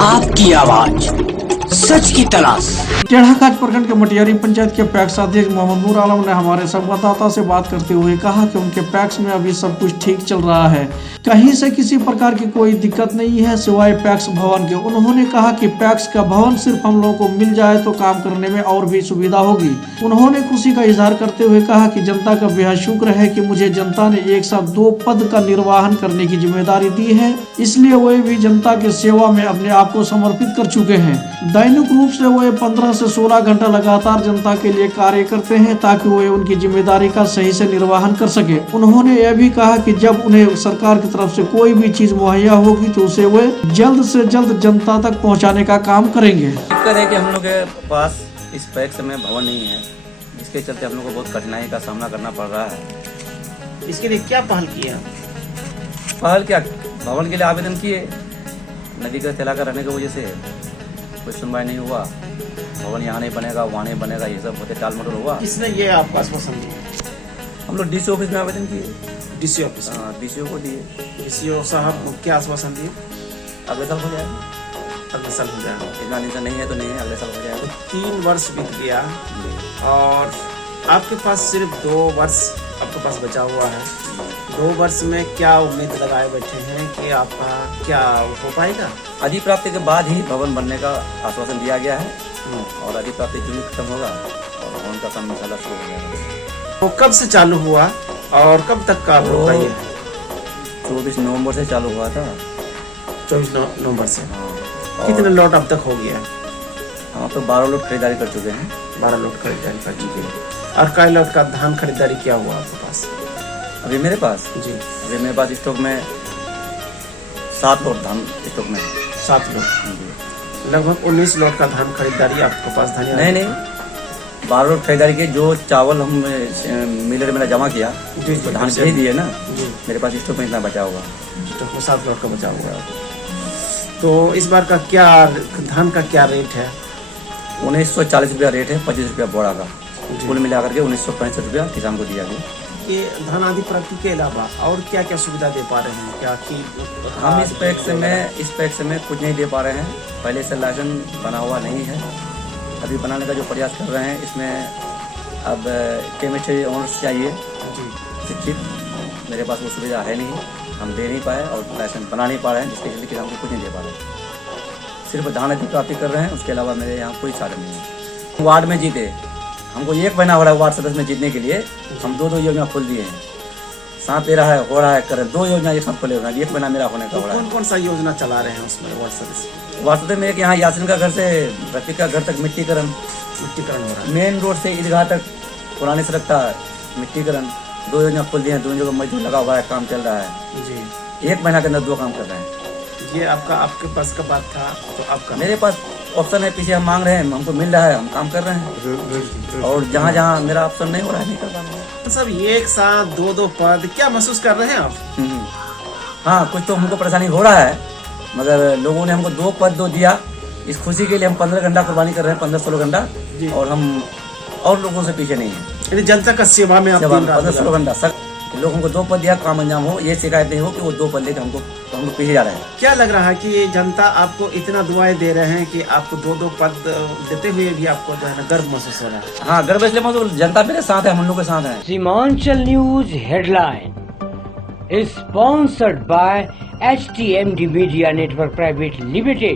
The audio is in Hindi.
आपकी आवाज, सच की तलाश। टेढ़ाखाच प्रखंड के मटियारी पंचायत के पैक्स अध्यक्ष मोहम्मद नूर आलम ने हमारे संवाददाता से बात करते हुए कहा कि उनके पैक्स में अभी सब कुछ ठीक चल रहा है, कहीं से किसी प्रकार की कोई दिक्कत नहीं है सिवाय पैक्स भवन के। उन्होंने कहा कि पैक्स का भवन सिर्फ हम लोगों को मिल जाए तो काम करने में और भी सुविधा होगी। उन्होंने खुशी का इजहार करते हुए कहा कि जनता का बेहद शुक्र है कि मुझे जनता ने एक साथ 2 पद का निर्वहन करने की जिम्मेदारी दी है, इसलिए वे भी जनता की सेवा में अपने आप को समर्पित कर चुके हैं। दैनिक रूप से वे 15 से 16 घंटा लगातार जनता के लिए कार्य करते हैं ताकि वे उनकी जिम्मेदारी का सही से निर्वहन कर सके। उन्होंने यह भी कहा कि जब उन्हें सरकार की तरफ से कोई भी चीज मुहैया होगी तो उसे वे जल्द से जल्द जनता तक पहुंचाने का काम करेंगे। दिक्कत है कि हम लोग के पास इस पैक्स में भवन नहीं है, जिसके चलते हम लोग को बहुत कठिनाई का सामना करना पड़ रहा है। इसके लिए क्या पहल किया? पहल क्या, भवन के लिए आवेदन किए, नदी का इलाका रहने की वजह से कोई सुनवाई नहीं हुआ। भवन यहाँ नहीं बनेगा, वहाँ नहीं बनेगा, ये सब होते टाल मटोल हुआ। किसने ये आपको आश्वासन दिया? हम लोग डीसी ऑफिस में आवेदन किए, डीसी ऑफिस? हाँ, डीसी को दिए। डीसी साहब क्या आश्वासन दिए? अगले साल हो जाएगा, अगले साल हो जाएगा। इतना दिन से नहीं है तो नहीं है, अगले साल हो जाएगा। 3 वर्ष बीत गया और आपके पास सिर्फ 2 वर्ष आपके पास बचा हुआ है। 2 वर्ष में क्या उम्मीद लगाए बैठे हैं कि आपका क्या हो पाएगा? अधिप्राप्ति के बाद ही भवन बनने का आश्वासन दिया गया है और अधिप्राप्ति जून खत्म होगा और भवन का काम इंशाल्लाह शुरू हो जाएगा। वो कब से चालू हुआ और कब तक का होगा? ये 24 नवंबर से चालू हुआ था। 24 नवंबर से। हाँ, कितने लॉट अब तक हो गया? हाँ, तो 12 लोग खरीदारी कर चुके हैं। 12 लॉट खरीदारी कर चुके हैं। और कई लॉट का धान खरीदारी क्या हुआ आपके पास? अभी मेरे पास जी, अभी मेरे पास स्टॉक में 7 लोट धान स्टॉक में। 7 लॉट, लगभग 19 लॉट का धान खरीदारी आपके पास धनिया? नहीं, 12 लोट खरीदारी के जो चावल हम मिलर में जमा किया तो धान भेज दिए ना जी। मेरे पास स्टॉक में इतना बचा हुआ। स्टॉक में 7 लॉट का बचा हुआ है। तो इस बार का क्या धान का क्या रेट है? 1940 रुपया रेट है, 25 रुपया बोरा का, कुल मिलाकर के 1965 रुपया किसान को दिया गया। ये धान आदि प्राप्ति के अलावा और क्या क्या सुविधा दे पा रहे हैं? क्या कि हम इस पैक्स में कुछ नहीं दे पा रहे हैं। पहले से लाइसेंस बना हुआ नहीं है, अभी बनाने का जो प्रयास कर रहे हैं इसमें अब केमिस्ट्री ऑनर्स चाहिए शिक्षित। मेरे पास वो सुविधा है नहीं, हम दे नहीं पाए और लाइसेंस बना नहीं पा रहे हैं, जिसके लिए किसान को कुछ नहीं दे पा रहे। सिर्फ धान अधिक प्राप्ति कर रहे हैं, उसके अलावा मेरे यहाँ कोई साधन नहीं है। वार्ड में जीते, हमको 1 महीना हो रहा है वार्ड सदस्य में जीतने के लिए। हम 2 योजना खोल दिए हैं, साथ दे रहा है, हो रहा है, कर 2 योजना एक साथ खोले हुए हैं। 1 महीना मेरा होने का हो रहा है। कौन सा योजना चला रहे हैं उसमें वार्ड सदस्य? वार्ड सदस्य में एक यहाँ यासिन का घर से रफीक का घर तक मिट्टीकरण हो रहा है। मेन रोड से ईदगाह तक पुरानी सड़क का मिट्टीकरण 2 योजना खोल दिए हैं। 2 जगह मजदूर लगा हुआ है, काम चल रहा है जी। 1 महीना के अंदर 2 काम कर रहे हैं। ये आपके पास का बात था तो आपका? मेरे पास ऑप्शन है, पीछे हम मांग रहे हैं, हमको मिल रहा है, हम काम कर रहे हैं। और जहाँ जहाँ मेरा ऑप्शन नहीं हो रहा है नहीं कर पा रहा हूँ। तो सब एक साथ 2 पद क्या महसूस कर रहे हैं आप? हाँ, कुछ तो हमको परेशानी हो रहा है, मगर लोगों ने हमको 2 पद दिया। इस खुशी के लिए हम 15 घंटा कुर्बानी कर रहे हैं, 15-16 घंटा, और हम और लोगों से पीछे नहीं है। यानी जनता का सेवा में आप 15-16 घंटा सर लोगों को 2 पद दिया, काम अंजाम हो, ये शिकायत नहीं हो कि वो 2 पद लेकर हम लोग पीछे जा रहे हैं। क्या लग रहा है कि ये जनता आपको इतना दुआएं दे रहे हैं कि आपको 2 पद देते हुए भी आपको जो है ना गर्व महसूस हो रहा है? हाँ, गर्व इसलिए महसूस, जनता मेरे साथ है, हम लोग के साथ है। Seemanchal news headline sponsored by HTMD media network private limited.